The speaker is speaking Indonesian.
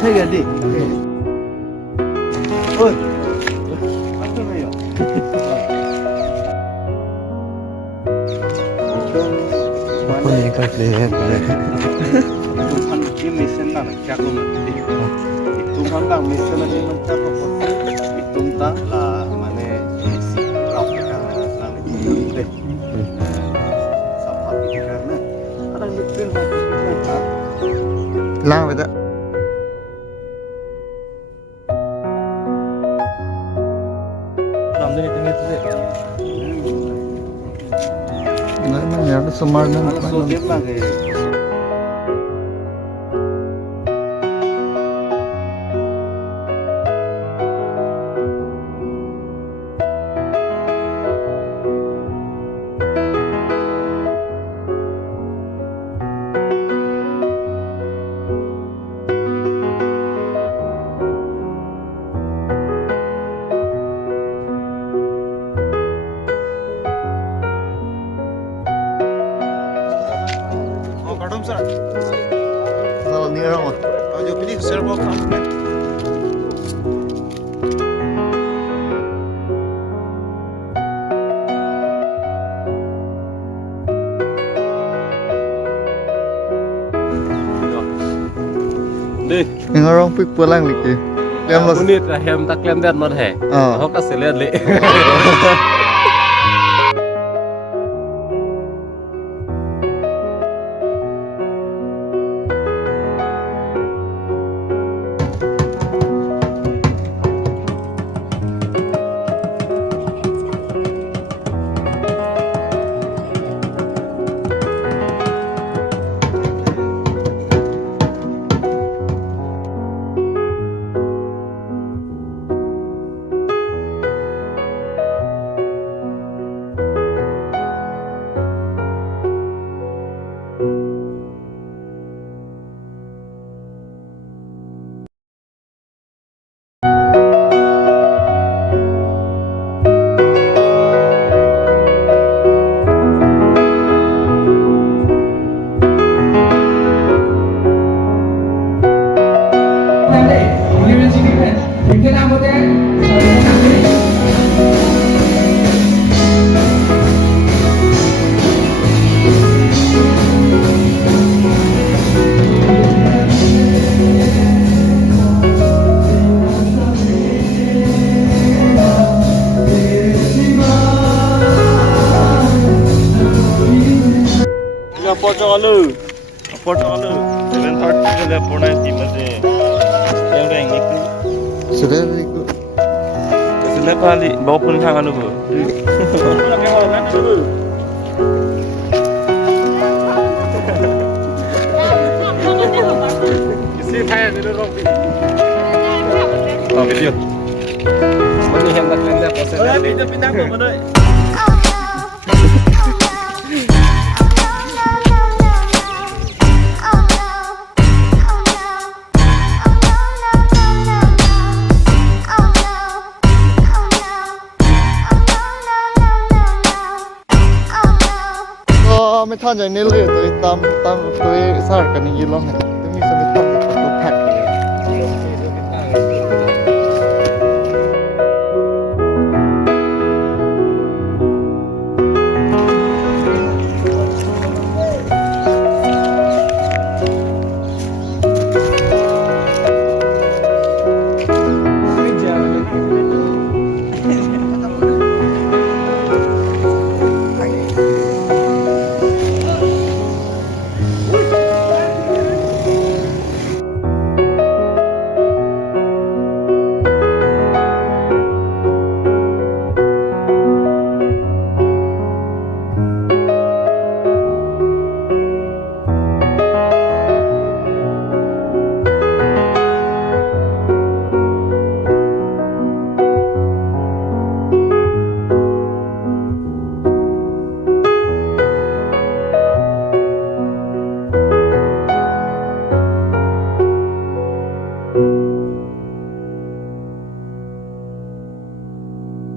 못하게 하지. 안전해요. Ini kan lihat boleh. Tuhan ini mesin mana cakap nanti. Itu kan mesin lagi mencakap. Itu tak lah mana isi rok kan nanti deh. Sampai itu karena orang betul kan. Lang vậy đó. Làm gì thế này thế? Nó nhớ cái smart nó. Số tiếp là cái Sao đi ra mà? जो भी सर वो काम में đi Nhưng nó rong pick pulang lagi. Lem lo. Unit là hem ta klem đen mất hè. Họ cắt sẽ lên lệ. Portalu, even third the pona team is yang ini. Sudah itu. Sudah kali bawa pun kan anu. Isi saya dulu robi. Oh video. Mana yang tak kena proses. Pindah ke mana?ไม่ทันอย่างนี้เลยตัวตามตัวสารกันอย่างนี้หรอก